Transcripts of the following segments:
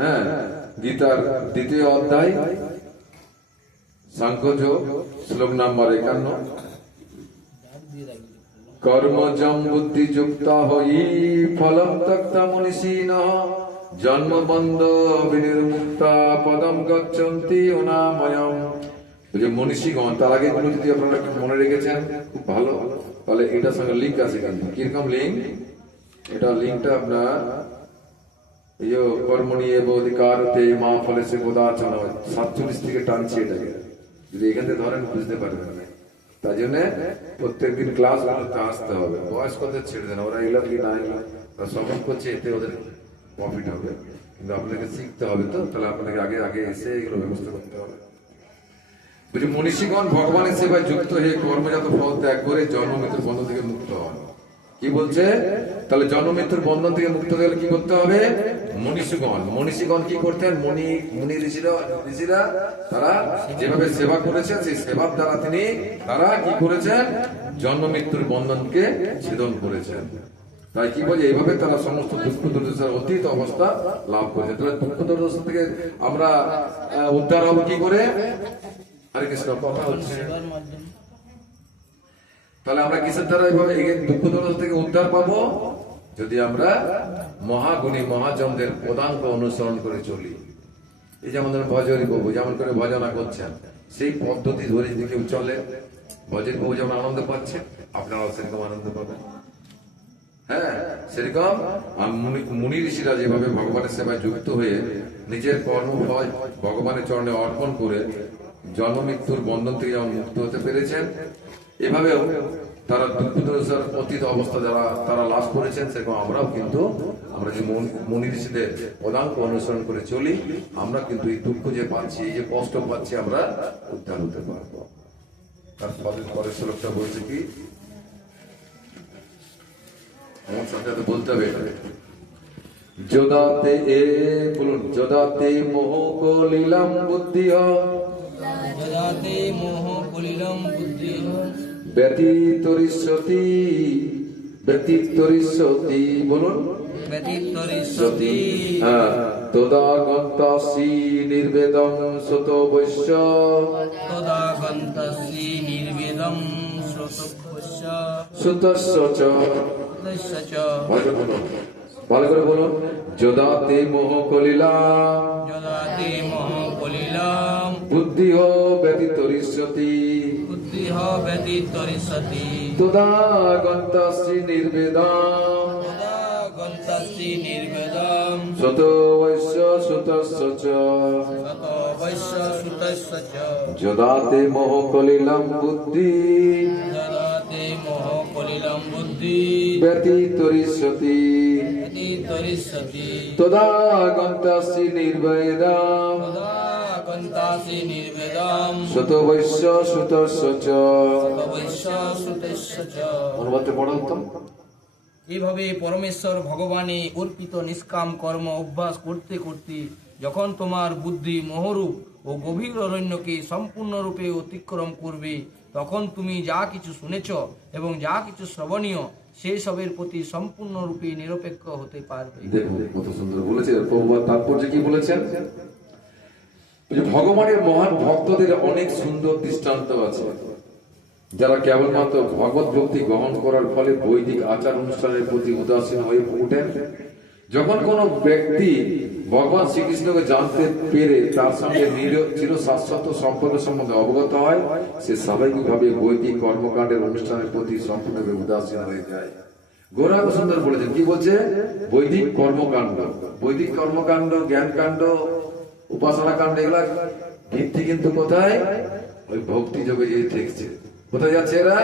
হ্যাঁ, গীতার দ্বিতীয় অধ্যায় সাংখ্যযোগ শ্লোক নাম্বার 51। কর্মজম বুদ্ধিযুক্তা হই ফলম তক্তা মনীষিণঃ জন্মবন্ধ বিনির্মুক্তা পদম গচ্ছন্তি অনাময়ম। যে মনীষীগণ, তার আগে কোনো যদি আপনারা মনে রেখেছেন খুব ভালো, তাহলে এটার সঙ্গে লিঙ্ক আছে। কিন্তু কিরকম লিঙ্ক? এটা লিঙ্কটা আপনার কর্মণি অধিকার মা ফলে সে বোধাচন 47 থেকে টানছে এটাকে। যদি এখান থেকে ধরেন বুঝতে পারবেন না। তাই জন্য প্রত্যেকদিন ক্লাস আসতে হবে। বয়স্কদের ছেড়ে দেন, ওরা এলো কি না এলো, সফল করছে, এতে ওদের প্রফিট হবে। কিন্তু আপনাকে শিখতে হবে, তো তাহলে আপনাকে আগে আগে এসে এগুলো ব্যবস্থা করতে হবে। বলছি মনীষীগণ ভগবানের সেবায় যুক্ত হয়ে কর্মজাত ফল ত্যাগ করে জন্ম মৃত্যুর বন্ধন থেকে মুক্ত হন। কি বলছে? তাহলে জন্ম মৃত্যুর বন্ধন থেকে মুক্ত হলে কি করতে হবে? মনীষীগণ কি করতেন? মুনি ঋষিরা তারা যেভাবে সেবা করেছেন, সেই সেবার দ্বারা তারা কি করেছেন? জন্ম মৃত্যুর বন্ধনকে ছেদন করেছেন। তাই কি বলে, এইভাবে তারা সমস্ত দুঃখ দুর্দশার অতীত অবস্থা লাভ করেছে। তাহলে দুঃখ দুর্দশা থেকে আমরা উদ্ধার হব কি করে? হরে কৃষ্ণ, কথা হচ্ছে। তাহলে আমরা কিসের দ্বারা এইভাবে দুঃখ দুর্দশা থেকে উদ্ধার পাবো? যদি আমরা মহাগুণী মহাজনদের পদাঙ্ক অনুসরণ করে চলি। এই যেমন ভজরি প্রভু যেমন করে ভজনা করছেন, সেই পদ্ধতি ধরে যদি কেউ চলে, ভজরি প্রভু যেমন আনন্দ পাচ্ছে, আপনারাও সেরকম আনন্দ পাবেন। হ্যাঁ, সেরকম মুনি ঋষিরা যেভাবে ভগবানের সেবায় যুক্ত হয়ে নিজের কর্মফল ভগবানের চরণে অর্পণ করে জন্ম মৃত্যুর বন্ধন থেকে যেমন মুক্ত হতে পেরেছেন, এভাবেও তারা দুঃখ দুর্দশার অতীত অবস্থা যারা তারা লাভ করেছেন, সেরকম আমরাও কিন্তু আমরা যে মুনি ঋষিদের পদাঙ্ক অনুসরণ করে চলি, আমরা কিন্তু এই দুঃখ যে পাচ্ছি, এই যে কষ্ট পাচ্ছি, আমরা উদ্ধার হতে পারবো। তার পরের শ্লোকটা বলছে কি, আমার সাথে বলতে হবে, যদাতে বলুন, যদাতে মোহ কলিলাম বুদ্ধি যদাতে মোহ কলিলাম বুদ্ধি ব্যতীতরিষ্যতি বলুন, ব্যতীতরিষ্যতি তদাগন্তাসি নির্বেদম সুত বৈশ্য তদাগন্তাসি নির্বেদম শ্রোতস্য সুতস্য চ। ভালো করে বলুন, যদাতে মোহ কলিলাম যদাতে মোহ কলিলাম বুদ্ধি ব্যতীতরিষ্যতি ব্যতীতরিষ্যতি তদাগন্তাসি নির্বেদম তদাগন্তাসি নির্বেদম সুত বৈশ্য সুতস্য চ। বৈশ্য সুতস্য চ। যদাতে মোহ কলিলাম বুদ্ধি যদাতে মোহ কলিলাম বুদ্ধি ব্যতীতরিষ্যতি ব্যতীতরিষ্যতি তদাগন্তাসি নির্বেদম তদাগন্তাসি নির্বেদম সুত বৈশ্য সুতস্য চ। বৈশ্য সুতস্য চ। অনুবাদটা পড়া উত্তম। এইভাবে পরমেশ্বর ভগবানে অর্পিত নিষ্কাম কর্ম অভ্যাস করতে করতে যখন তোমার বুদ্ধি মোহরূপ ও গভীর অরণ্যকে সম্পূর্ণরূপে অতিক্রম করবে, তখন তুমি যা কিছু শুনেছ এবং যা কিছু শ্রবণীয় সেই সবের প্রতি সম্পূর্ণরূপে নিরপেক্ষ হতে পারবে। দেখুন কত সুন্দর বলেছে প্রভুপাদ। তাৎপর্য কি বলেছেন? ভগবানের মহান ভক্তদের অনেক সুন্দর দৃষ্টান্ত আছে, যারা কেবলমাত্র ভগবত ভক্তি গ্রহণ করার ফলে বৈদিক আচার অনুষ্ঠানের প্রতি উদাসীন হয়ে ওঠেন। যখন কোন ব্যক্তি ভগবান শ্রীকৃষ্ণকে জানতে পেরে তার সঙ্গে চিরশাশ্বত সম্পর্ক সম্বন্ধে অবগত হয়, সে স্বাভাবিকভাবে বৈদিক কর্মকাণ্ডের অনুষ্ঠানের প্রতি সম্পূর্ণভাবে উদাসীন হয়ে যায়। গৌরাঙ্গ সুন্দর বলেছেন, কি বলছে? বৈদিক কর্মকাণ্ড, জ্ঞান কাণ্ড, উপাসনা কাণ্ড, এগুলা ভিত্তি কিন্তু কোথায়? ওই ভক্তি যোগে যে ঠেকছে। কোথায় যাচ্ছে এরা?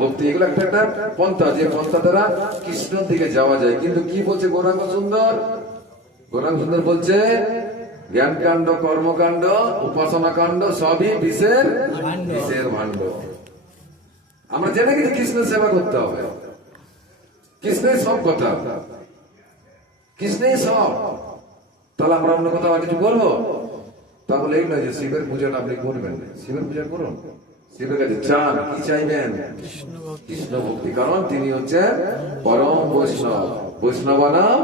ভক্তি। এগুলো একটা একটা পন্থা, যে পন্থা দ্বারা কৃষ্ণের দিকে যাওয়া যায়। কিন্তু কি বলছে গৌরাঙ্গ সুন্দর? গৌরাঙ্গ সুন্দর বলছে, জ্ঞান কাণ্ড, কর্মকাণ্ড, উপাসনা কাণ্ড সবই বিষের ভাণ্ড। আমরা জেনে গেছি কৃষ্ণের সেবা করতে হবে, কৃষ্ণের সব কথা, কৃষ্ণের সব। তাহলে আমরা অন্য কথা কিছু বলবো? তাহলে এই নয় যে শিবের পূজাটা আপনি করবেন, শিবের পূজা করুন, শিবের কাছে চান, কি চাইবেন? কৃষ্ণ ভক্তি। কারণ তিনি হচ্ছেন পরম বৈষ্ণব, বৈষ্ণবানাম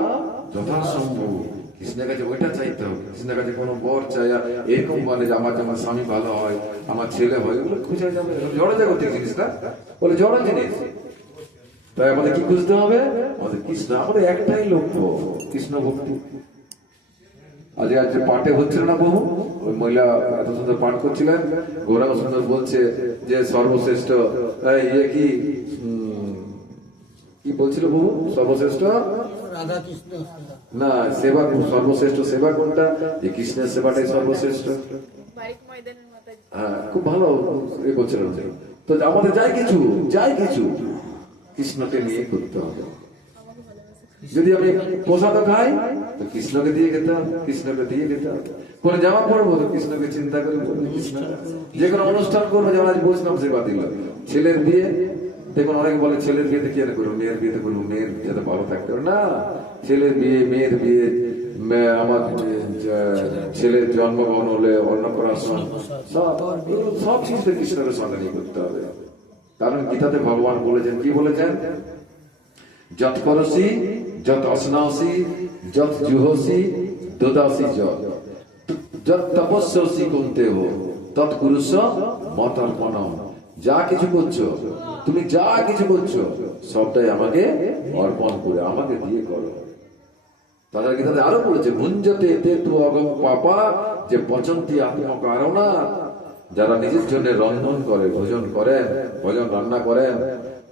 যথাসম্ভব। কৃষ্ণের কাছে ওইটা চাইতে হবে। কৃষ্ণের কাছে কোনো বর চাই এরকম বলে যে আমার যেমন স্বামী ভালো হয়, আমার ছেলে হয়, ওগুলো খুঁজে যাবে জড় জাগতিক জিনিস না, বলে জড় জিনিস। তাই আমাদের কি খুঁজতে হবে? আমাদের কৃষ্ণ, আমাদের একটাই লক্ষ্য কৃষ্ণ ভক্তি। আজ আজকে পাঠে হচ্ছিল না বহু, ওই মহিলা এত সুন্দর পাঠ করছিলেন, গৌরাঙ্গ সুন্দর বলছে যে সর্বশ্রেষ্ঠ ইয়ে কি বলছিল বহু? সর্বশ্রেষ্ঠ রাধা কৃষ্ণ না সেবা, সর্বশ্রেষ্ঠ সেবা কোনটা? যে কৃষ্ণের সেবাটাই সর্বশ্রেষ্ঠ। হ্যাঁ, খুব ভালো এ করছিলেন। তো আমাদের যাই কিছু কৃষ্ণকে নিয়ে করতে হবে। যদি আমি প্রসাদ খাই তো কৃষ্ণকে দিয়ে খেতে হবে, কৃষ্ণকে দিয়ে খেতে হবে। কোন জামা পড়বো তো কৃষ্ণকে চিন্তা করে পড়বো, কৃষ্ণ। যে কোনো অনুষ্ঠান করবো, যেমন আজ বলছিলাম সেবা দিল, ছেলের বিয়ে, দেখুন অনেক বলে ছেলের বিয়েতে কি করবো, মেয়ের বিয়েতে করবো, মেয়ের যাতে ভালো থাকতে হবে না। ছেলের বিয়ে, মেয়ের বিয়ে, আমার ছেলের জন্মগ্রহণ হলে অন্নপ্রাশন, সব কিছুতে কৃষ্ণকে সঙ্গে নিয়ে করতে হবে। কারণ গীতাতে ভগবান বলেছেন, কি বলেছেন? যত করসি, যত অসনাসি, যত জুহসি, দদাসি যত তপস্যসি কুন্তে হো, তৎ কুরুষ মতার্পণম। যা কিছু করছো তুমি, যা কিছু করছো সবটাই আমাকে অর্পণ করে, আমাকে দিয়ে করো। তাদের গীতাতে আরো বলেছে, ভুঞ্জতে এতে তু অগম পাপা, যে পচন্তি আত্মকারণা। যারা নিজের জন্য রন্ধন করে, ভোজন করেন, ভোজন রান্না করেন,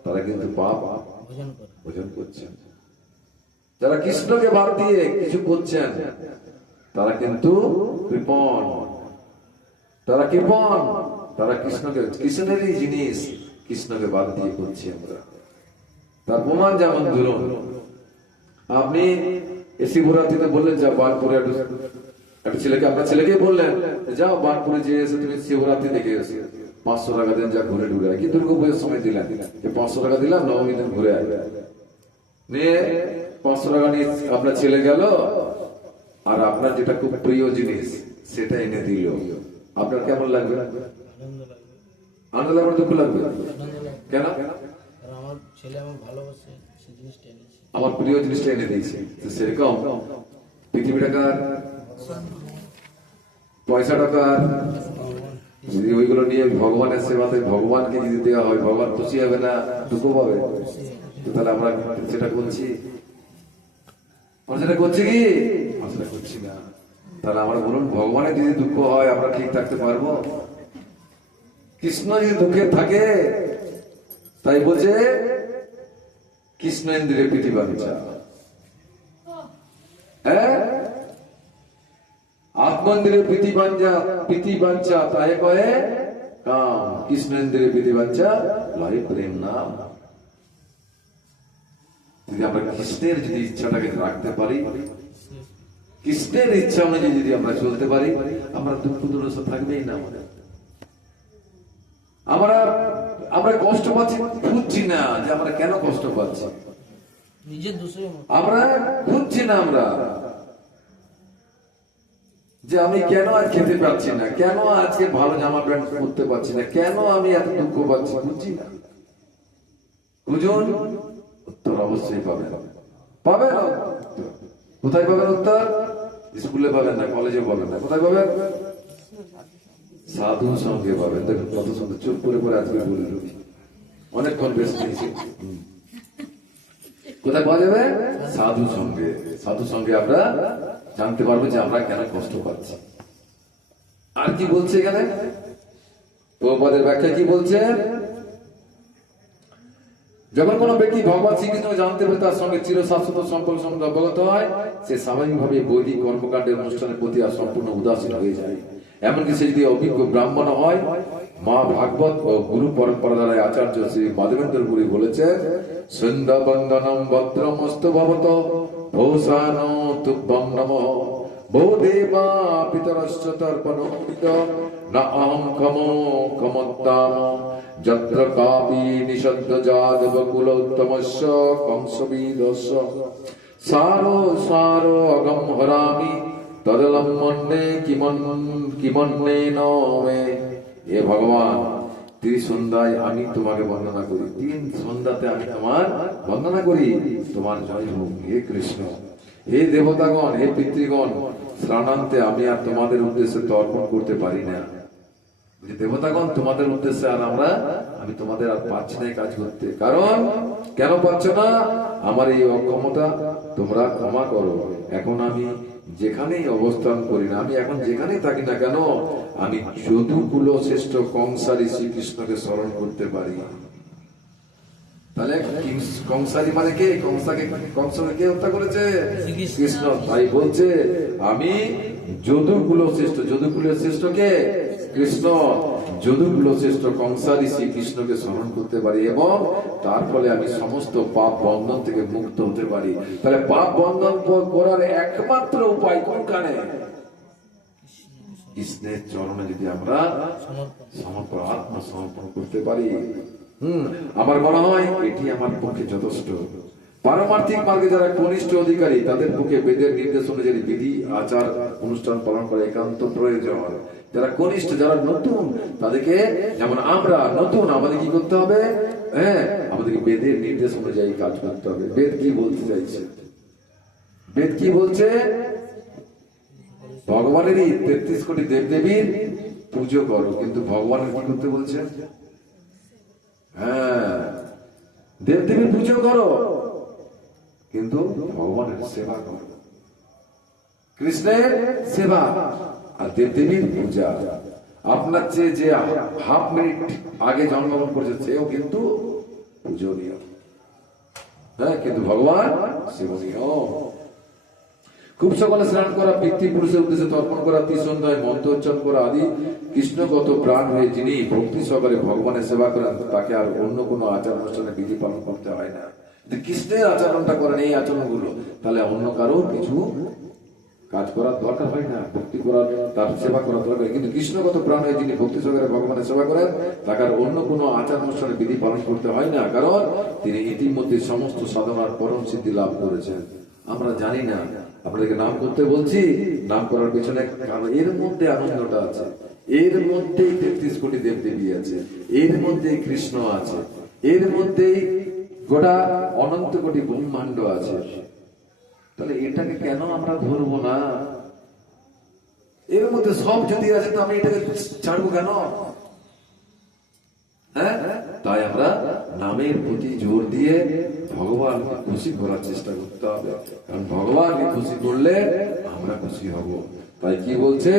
তারা কিন্তু পাপ ভোজন করছেন। যারা কৃষ্ণকে বাদ দিয়ে কিছু করছেন, তারা কিন্তু কৃপণ, তারা কৃপণ, তারা কৃষ্ণকে, কৃষ্ণেরই জিনিস কৃষ্ণকে বাদ দিয়ে করছি আমরা। তার প্রমাণ যেমন ধরুন, আপনি শিবরাত্রিতে বললেন যা বানপুরে একটা ছেলেকে, আপনার ছেলেকে বললেন যাও বানপুরে যে এসে তুমি শিবরাত্রি দেখে এসে 500 টাকা দেন, যা ঘুরে ঘুরে আয়। কি দুর্গা পুজোর সময় দিলেন যে 500 টাকা দিলাম, নবমী দিন ঘুরে আয়। নিয়ে 500 টাকা নিয়ে আপনার ছেলে গেল, আর আপনার যেটা খুব প্রিয় জিনিস সেটা এনে দিল, আপনার কেমন লাগবে? আনন্দ লাগবে, দুঃখ লাগবে? কেন? আমার ছেলে আমার ভালোবাসে, সেই জিনিসটা এনেছে, আমার প্রিয় জিনিসটা এনে দিয়েছে। সেরকম পৃথিবী টাকার, পয়সা টাকার, যদি ওইগুলো নিয়ে ভগবানের সেবাতে ভগবানকে যদি দেওয়া হয়, ভগবান খুশি হবে না, দুঃখ পাবে? তাহলে আমরা সেটা করছি, সেটা করছি কি? সেটা করছি না। তাহলে আমরা বলুন, ভগবানের যদি দুঃখ হয় আমরা ঠিক থাকতে পারবো? কৃষ্ণ যদি দুঃখে থাকে, তাই বলছে কৃষ্ণেন্দ্রে প্রীতিবাঞ্ছা, হ্যাঁ, আত্মন্দিরে প্রীতিবাঞ্ছা তাই কয়ে কাম, কৃষ্ণেন্দ্রে প্রীতিবাঞ্ছা লাই প্রেম নাম। যদি আমরা কৃষ্ণের যদি ইচ্ছাটাকে রাখতে পারি, কৃষ্ণের ইচ্ছা অনুযায়ী যদি আমরা চলতে পারি, আমরা দুঃখ দুর্দশা থাকবেই না। আমরা কষ্ট পাচ্ছি, খুঁজছি না যে আমরা কেন কষ্ট পাচ্ছি, নিজের দোষে আমরা খুঁজছি না আমরা যে আমি কেন আজ খেতে পাচ্ছি না, কেন আজকে ভালো জামা প্যান্ট পরতে পারছি না, কেন আমি এত দুঃখ পাচ্ছি, বুঝছি না। বুঝুন, উত্তর অবশ্যই পাবেন। পাবেন কোথায় পাবেন উত্তর? স্কুলে পাবেন না, কলেজে পাবেন না, কোথায় পাবেন? সাধু সঙ্গে পাবেন। দেখুন কত সুন্দর, চুপ করে করে আজকে বলে অনেকক্ষণ বেস্ট নিয়েছি। কোথায় পাওয়া যাবে? সাধু সঙ্গে। সাধু সঙ্গে আমরা জানতে পারবো যে আমরা কেন কষ্ট পাচ্ছি। আর কি বলছে এখানে প্রভুপাদের ব্যাখ্যা কি বলছে? যখন কোন ব্যক্তি ভগবান শ্রীকৃষ্ণ জানতে পারে, তার সঙ্গে চিরশাশ্বত সম্পর্ক সম্বন্ধে অবগত হয়, সে স্বাভাবিকভাবে বৈদিক কর্মকাণ্ডের অনুষ্ঠানের প্রতি আর সম্পূর্ণ উদাসীন হয়ে যায়। এমনকি সে যদি অভিজ্ঞ ব্রাহ্মণ হয়, মা ভাগবত ও গুরু পরম্পরা দ্বারা আচার্য শ্রী মাধবেন্দ্র পুরী বলেছেন, সন্ধ্যা বন্দনম ভদ্রমস্ত ভবত ভৌসান তুভ্যং নমঃ ভো দেবা পিতরশ্চ তর্পণোদিত না অহং ক্ষমো ক্ষমত্তাম যত্র কাপি নিষদ্দ যাদব কুল উত্তমস্য কংসবিদস্য সারো সারো অগম হরামি তদলম মন্যে কিমন্যে নমে। হে ভগবান, 3 সন্ধ্যায় আমি তোমাকে বন্দনা করি, 3 সন্ধ্যাতে আমি তোমার বন্দনা করি, তোমার জয় হোক হে কৃষ্ণ। হে দেবতাগণ, হে পিতৃগণ, স্নানান্তে আমি আর তোমাদের উদ্দেশ্যে তর্পণ করতে পারি না। যে দেবতাগণ, তোমাদের উদ্দেশ্যে আর আমি তোমাদের আর পাচ্ছি না এই কাজ করতে। কারণ কেন পাচ্ছ না? আমার এই অক্ষমতা, তোমরা ক্ষমা করো। এখন আমি যেখানেই অবস্থান করি না, আমি এখন যেখানেই থাকি না কেন, আমি যদুকুল শ্রেষ্ঠ কংসারী শ্রীকৃষ্ণকে স্মরণ করতে পারি। তাহলে কংসারী মানে কে? কংসকে কে হত্যা করেছে? কৃষ্ণ। তাই বলছে আমি যদুকুল শ্রেষ্ঠ কে? কৃষ্ণ। যদুকুল শ্রেষ্ঠ কংসারী শ্রীকৃষ্ণকে স্মরণ করতে পারি এবং তার ফলে আমি সমস্ত পাপ বন্ধন থেকে মুক্ত হতে পারি। তাহলে পাপ বন্ধন করার একমাত্র উপায় কোনখানে? কৃষ্ণের চরণে যদি আমরা আত্মসমর্পণ করতে পারি, আমার মনে হয় এটি আমার পক্ষে যথেষ্ট। পারমার্থিক মার্গে যারা কনিষ্ঠ অধিকারী, তাদের পক্ষে বেদের নির্দেশ অনুযায়ী বিধি আচার অনুষ্ঠান পালন করা একান্ত প্রয়োজন। যারা কনিষ্ঠ, যারা নতুন, তাদেরকে, যেমন আমরা নতুন, আমাদের কি করতে হবে? আমাদেরকে বেদের নির্দেশ অনুযায়ী কাজ করতে হবে। বেদ কি বলতে চাইছে? বেদ কি বলছে? ভগবানেরই 33 কোটি দেবদেবীর পুজো করো, কিন্তু ভগবানের কি করতে বলছে? দেবদেবীর পুজো করো, কিন্তু ভগবানের সেবা করো। কৃষ্ণের সেবা আর দেবদেবীর পূজা। আপনার চেয়ে যে হাফ মিনিট আগে জন্মগ্রহণ করেছে সেও কিন্তু পূজনীয়, কিন্তু ভগবান সেবনীয়। খুব সকালে স্নান করা, পিতৃপুরুষের উদ্দেশ্যে তর্পণ করা, ত্রিসন্ধ্যায় মন্ত্র উচ্চারণ করা আদি কৃষ্ণগত প্রাণ হয়ে যিনি ভক্তি সহকারে ভগবানের সেবা করেন, তাকে আর অন্য কোনো আচার অনুষ্ঠানে বিধি পালন করতে হয় না। যদি কৃষ্ণের আচরণটা করেন, এই আচরণগুলো, তাহলে অন্য কারো কিছু কাজ করার দরকার হয় না, ভক্তি করার, তার সেবা করার দরকার। কিন্তু কৃষ্ণগত প্রাণ হয়ে যিনি ভক্তি সহকারে ভগবানের সেবা করেন, তাকে আর অন্য কোনো আচার অনুষ্ঠানে বিধি পালন করতে হয় না, কারণ তিনি ইতিমধ্যে সমস্ত সাধনার পরম সিদ্ধি লাভ করেছেন। আমরা জানি না, আপনাদেরকে নাম করতে বলছি, নাম করার পেছনে কারণ এর মধ্যে আনন্দটা আছে, এর মধ্যেই 33 কোটি দেবদেবী আছে, এর মধ্যেই কৃষ্ণ আছে, এর মধ্যেই গোটা অনন্ত কোটি ব্রহ্মাণ্ড আছে। তাহলে এটাকে কেন আমরা ধরবো না? এর মধ্যে সব যদি আছে, তো আমি এটাকে ছাড়বো কেন? তাই আমরা নামের প্রতি জোর দিয়ে ভগবানকে খুশি করার চেষ্টা করতে হবে, কারণ ভগবানকে খুশি করলে আমরা খুশি হব। তাই কি বলছে?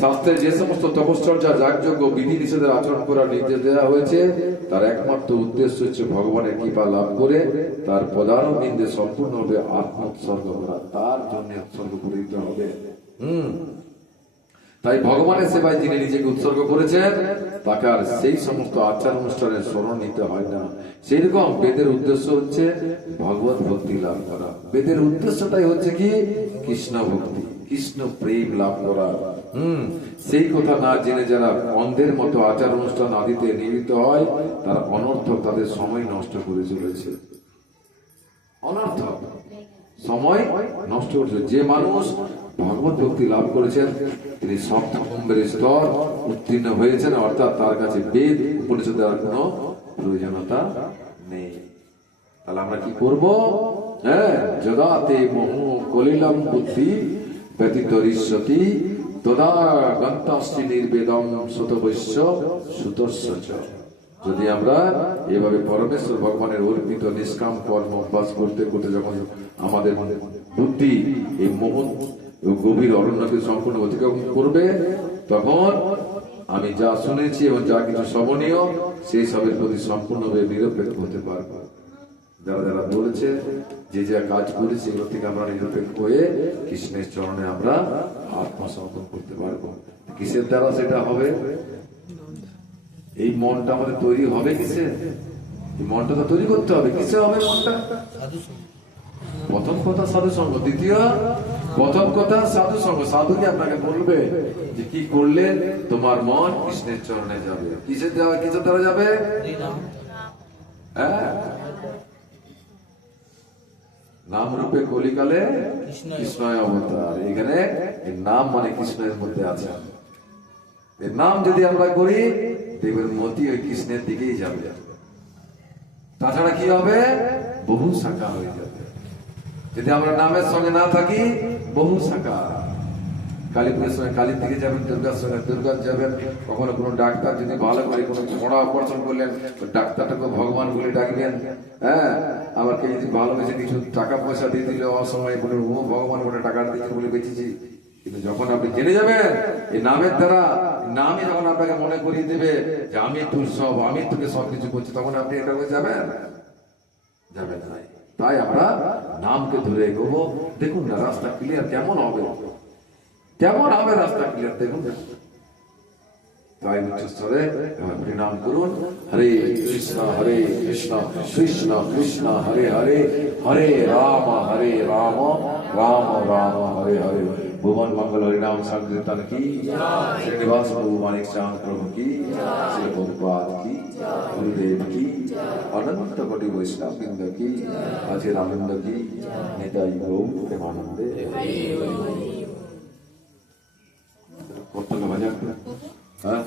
শাস্ত্রে যে সমস্ত তপশ্চর্যা, যাগযজ্ঞ, বিধি নিষেধের আচরণ করার নির্দেশ দেওয়া হয়েছে, তার একমাত্র উদ্দেশ্য হচ্ছে ভগবানের কৃপা লাভ করে তার পদারবিন্দে সম্পূর্ণভাবে আত্মোৎসর্গ করা, তার জন্য উৎসর্গ করে দিতে হবে। তাই ভগবানের সেবায় যিনি নিজেকে উৎসর্গ করেছেন, তাকে আর সেই সমস্ত আচার অনুষ্ঠানের স্মরণ নিতে হয় না। সেই রকম বেদের উদ্দেশ্য হচ্ছে ভগবত ভক্তি লাভ করা। বেদের উদ্দেশ্যটাই হচ্ছে কি? কৃষ্ণ ভক্তি, কৃষ্ণ প্রেম লাভ করা। সেই কথা না জেনে যারা অন্ধের মতো আচার অনুষ্ঠান আদিতে নিয়োজিত হয়, তারা অনর্থক তাদের সময় নষ্ট করে চলেছে। অনর্থক সময় নষ্ট করছে। যে মানুষ ভগবত ভক্তি লাভ করেছেন, তিনি সপ্তম্বরের স্তর উত্তীর্ণ হয়েছেন, অর্থাৎ তার কাছে বেদ উপনিষদ দেওয়ার কোনো প্রয়োজনীয়তা নেই। তাহলে আমরা কি করব? যদা তে মোহ কলিলম বুদ্ধি ব্যতীতরিষ্যতি তদা গন্তাস্তি নির্বেদম সুতবৈশ্য সুতস্য। যদি আমরা এভাবে পরমেশ্বর ভগবানের অর্পিত নিষ্কাম কর্ম অভ্যাস করতে করতে যখন আমাদের বুদ্ধি এই মোহ গভীর অরণ্যকে সম্পূর্ণ অতিক্রম করবে, তখন আমি যা শুনেছি এবং যা কিছু শ্রবণীয়, সেই সবের প্রতি সম্পূর্ণভাবে নিরপেক্ষ হতে পারবো। যারা যারা বলেছে যে যা কাজ করি, সেগুলো থেকে আমরা নিরপেক্ষ হয়ে কৃষ্ণের চরণে আমরা আত্মসমর্পণ করতে পারবো। কিসের দ্বারা সেটা হবে? এই মনটা আমাদের তৈরি হবে কিসে? এই মনটা তো তৈরি করতে হবে। কিসে হবে মনটা? প্রথম কথা সাধু সঙ্গ, দ্বিতীয় প্রথম কথা সাধু সঙ্গ। সাধুকে আপনাকে বলবে যে কি করলে তোমার মন কৃষ্ণের চরণে যাবে। কিসের দ্বারা যাবে? নাম রূপে কলিকালে কৃষ্ণ অবতার। এখানে নাম মানে কৃষ্ণের মধ্যে আছে। এর নাম যদি আমরা করি, দেখবেন মতি ওই কৃষ্ণের দিকেই যাবে। তাছাড়া কি হবে? বহু শাখা হয়ে যাবে। যদি আমরা নামের সঙ্গে না থাকি বহু শাখা। কালী পুজোর সময় কালীর দিকে যাবেন, দুর্গার সঙ্গে দুর্গা যাবেন। কখনো কোনো ডাক্তার যদি ভালো করে কোনো ফোড়া অপারেশন করলেন, ডাক্তারটাকে ভগবান বলে ডাকবেন। হ্যাঁ, আবার কেউ যদি ভালোবেসে কিছু টাকা পয়সা দিয়ে দিলে অসময়ে বলে ও ভগবান বলে টাকা দিয়েছে বলে বেঁচেছি। কিন্তু যখন আপনি জেনে যাবেন এই নামের দ্বারা, নামই যখন আপনাকে মনে করিয়ে দেবে যে আমি তোর সব, আমি তোকে সবকিছু করছি, তখন আপনি এটা হয়ে যাবেন, যাবেন না। তাই আমরা নামকে ধরে এগোবো। দেখুন না রাস্তা ক্লিয়ার কেমন হবে, কেমন হবে রাস্তা ক্লিয়ার দেখুন। তাই উচ্চস্তরে প্রণাম করুন। হরে কৃষ্ণ কৃষ্ণ কৃষ্ণ হরে হরে, হরে রাম রাম রাম হরে হরে। ভুবন মঙ্গল হরিনাম সংকীর্তন की श्रीनिवास प्रभु मानिक चांद प्रभु की, श्री प्रभुपाद की, गुरुदेव की, अनंत कोटि वैष्णव वृंद की, अजय आनंद की, निताई गौर प्रेमानंदे। কত ভজন, হ্যাঁ।